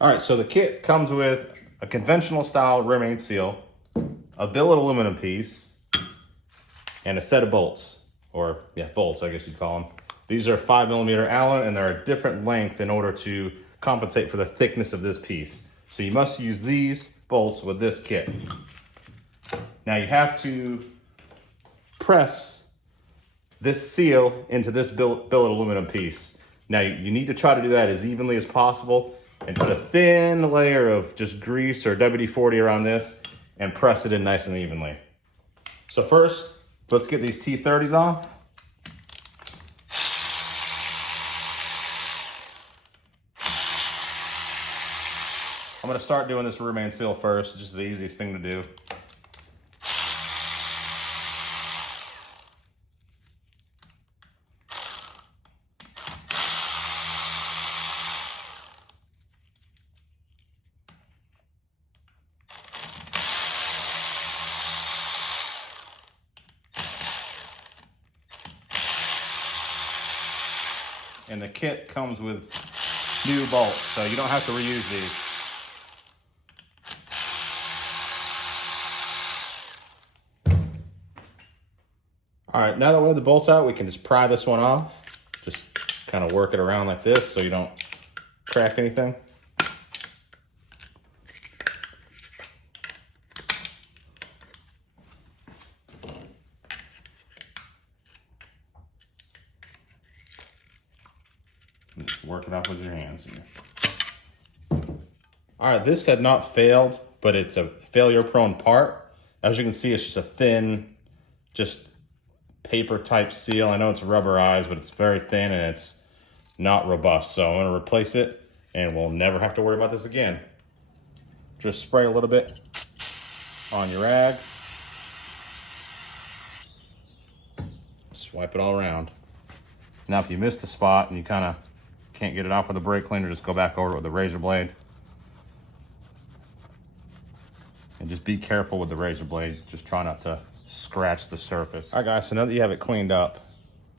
All right, so the kit comes with a conventional style rim aid seal, a billet aluminum piece, and a set of bolts, or yeah, bolts, I guess you'd call them. These are 5mm Allen, and they're a different length in order to compensate for the thickness of this piece. So you must use these bolts with this kit. Now you have to press this seal into this billet aluminum piece. Now you need to try to do that as evenly as possible and put a thin layer of just grease or WD-40 around this and press it in nice and evenly. So first, let's get these T30s off. I'm gonna start doing this rim aid seal first. It's just the easiest thing to do. And the kit comes with new bolts, so you don't have to reuse these. All right, now that we have the bolts out, we can just pry this one off. Just kind of work it around like this so you don't crack anything. Just work it off with your hands. All right, this had not failed, but it's a failure-prone part. As you can see, it's just a thin, just paper type seal. I know it's rubberized, but it's very thin and it's not robust. So I'm gonna replace it and we'll never have to worry about this again. Just spray a little bit on your rag. Swipe it all around. Now, if you missed a spot and you kind of can't get it off with a brake cleaner, just go back over it with a razor blade. And just be careful with the razor blade. Just try not to scratch the surface. All right, guys, so now that you have it cleaned up,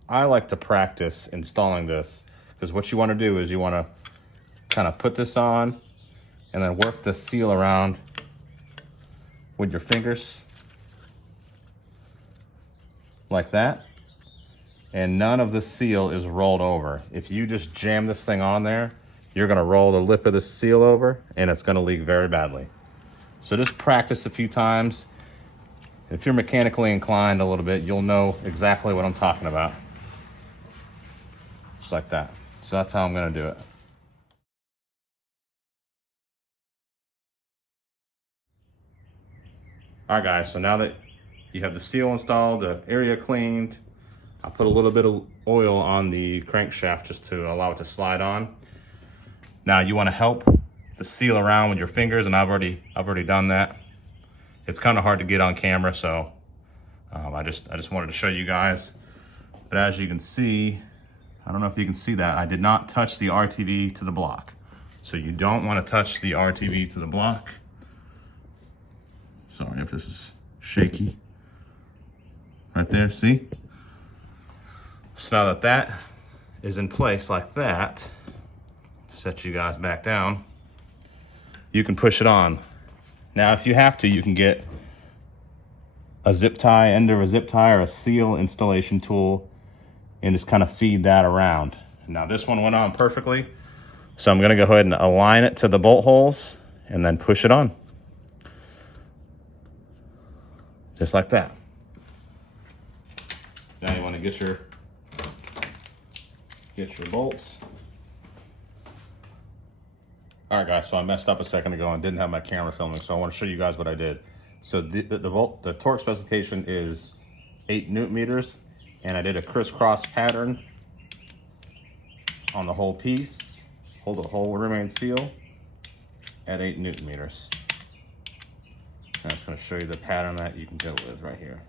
I like to practice installing this because what you want to do is you want to kind of put this on and then work the seal around with your fingers like that. And none of the seal is rolled over. If you just jam this thing on there, you're gonna roll the lip of the seal over and it's gonna leak very badly. So just practice a few times. If you're mechanically inclined a little bit, you'll know exactly what I'm talking about. Just like that. So that's how I'm gonna do it. All right, guys, so now that you have the seal installed, the area cleaned, I put a little bit of oil on the crankshaft just to allow it to slide on. Now you wanna help the seal around with your fingers, and I've already done that. It's kind of hard to get on camera, so I just wanted to show you guys. But as you can see, I don't know if you can see that, I did not touch the RTV to the block. So you don't want to touch the RTV to the block. Sorry if this is shaky. Right there, see? So now that that is in place like that, set you guys back down, you can push it on. Now, if you have to, you can get a zip tie, end of a zip tie, or a seal installation tool, and just kind of feed that around. Now, this one went on perfectly, so I'm gonna go ahead and align it to the bolt holes and then push it on. Just like that. Now you wanna get your bolts. All right, guys, so I messed up a second ago and didn't have my camera filming, so I want to show you guys what I did. So the torque specification is 8 Newton meters, and I did a crisscross pattern on the whole piece. Hold the whole remain seal at 8 Newton meters. And I'm just going to show you the pattern that you can go with right here.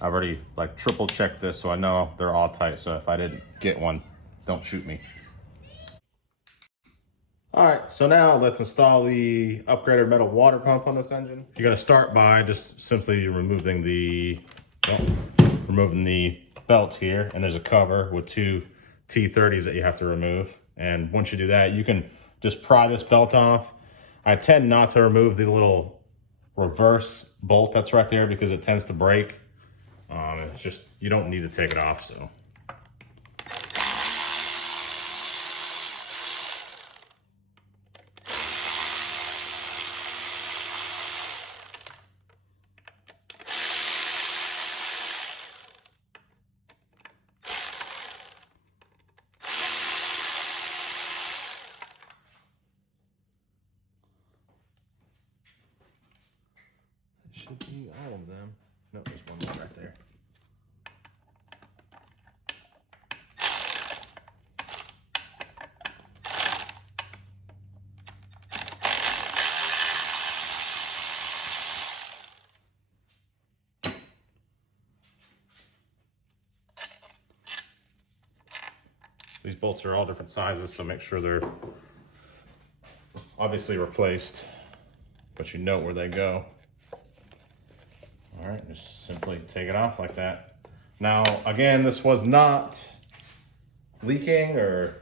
I've already like triple checked this, so I know they're all tight. So if I didn't get one, don't shoot me. All right, so now let's install the upgraded metal water pump on this engine. You're gonna start by just simply removing the belt here, and there's a cover with 2 T30s that you have to remove. And once you do that, you can just pry this belt off. I tend not to remove the little reverse bolt that's right there because it tends to break. It's just, you don't need to take it off, so. Should be all of them. No, there's one more right there. These bolts are all different sizes, so make sure they're obviously replaced, but you know where they go. All right, just simply take it off like that. Now, again, this was not leaking or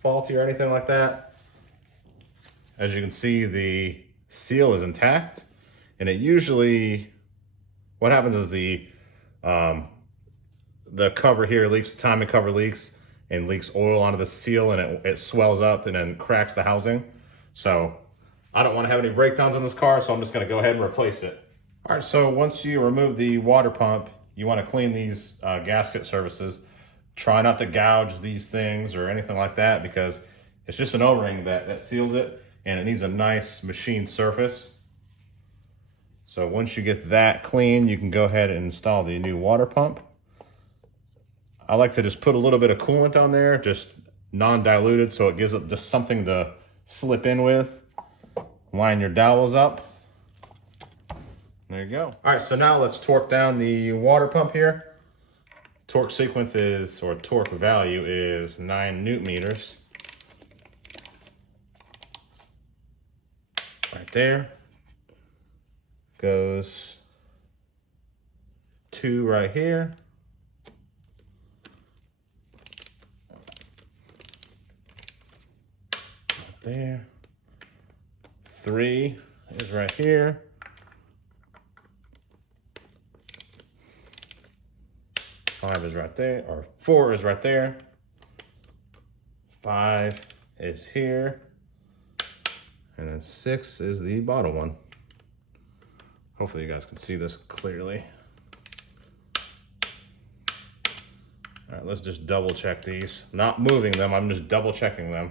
faulty or anything like that. As you can see, the seal is intact, and it usually, what happens is the cover here leaks, the timing cover leaks, and leaks oil onto the seal, and it swells up and then cracks the housing. So I don't want to have any breakdowns on this car, so I'm just going to go ahead and replace it. All right, so once you remove the water pump, you want to clean these gasket surfaces. Try not to gouge these things or anything like that because it's just an O-ring that seals it, and it needs a nice machined surface. So once you get that clean, you can go ahead and install the new water pump. I like to just put a little bit of coolant on there, just non-diluted, so it gives it just something to slip in with. Line your dowels up. There you go. All right, so now let's torque down the water pump here. Torque sequence is, or torque value is 9 Newton meters. Right there. Goes 2 right here. There. 3 is right here. 5 is right there, or 4 is right there. 5 is here. And then 6 is the bottom one. Hopefully you guys can see this clearly. All right, let's just double check these. Not moving them, I'm just double checking them.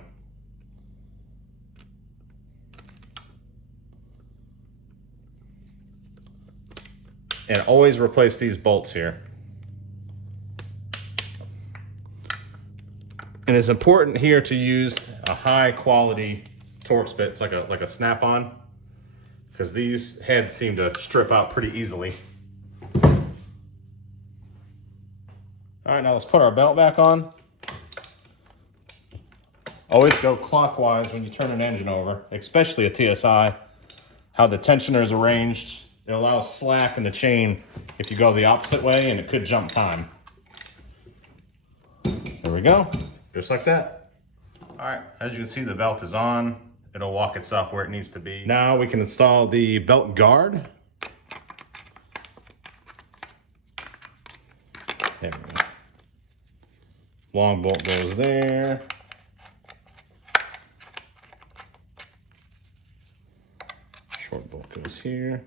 And always replace these bolts here. And it's important here to use a high quality Torx bit. It's like a snap-on, because these heads seem to strip out pretty easily. All right, now let's put our belt back on. Always go clockwise when you turn an engine over, especially a TSI. How the tensioner is arranged, it allows slack in the chain if you go the opposite way, and it could jump time. There we go, just like that. All right, as you can see, the belt is on. It'll walk itself where it needs to be. Now we can install the belt guard. There we go. Long bolt goes there. Short bolt goes here.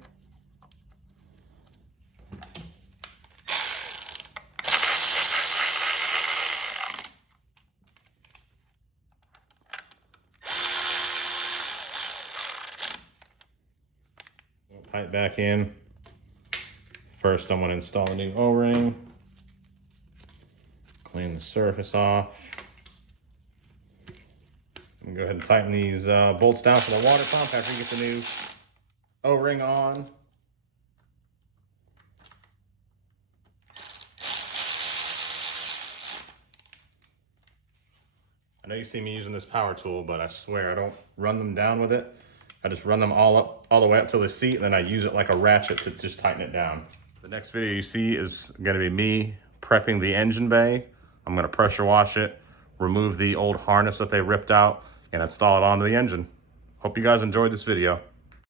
Pipe back in. First, I'm going to install a new O-ring. Clean the surface off. And go ahead and tighten these bolts down for the water pump after you get the new O-ring on. I know you see me using this power tool, but I swear I don't run them down with it. I just run them all the way up to the seat, and then I use it like a ratchet to just tighten it down. The next video you see is gonna be me prepping the engine bay. I'm gonna pressure wash it, remove the old harness that they ripped out. and install it onto the engine. Hope you guys enjoyed this video.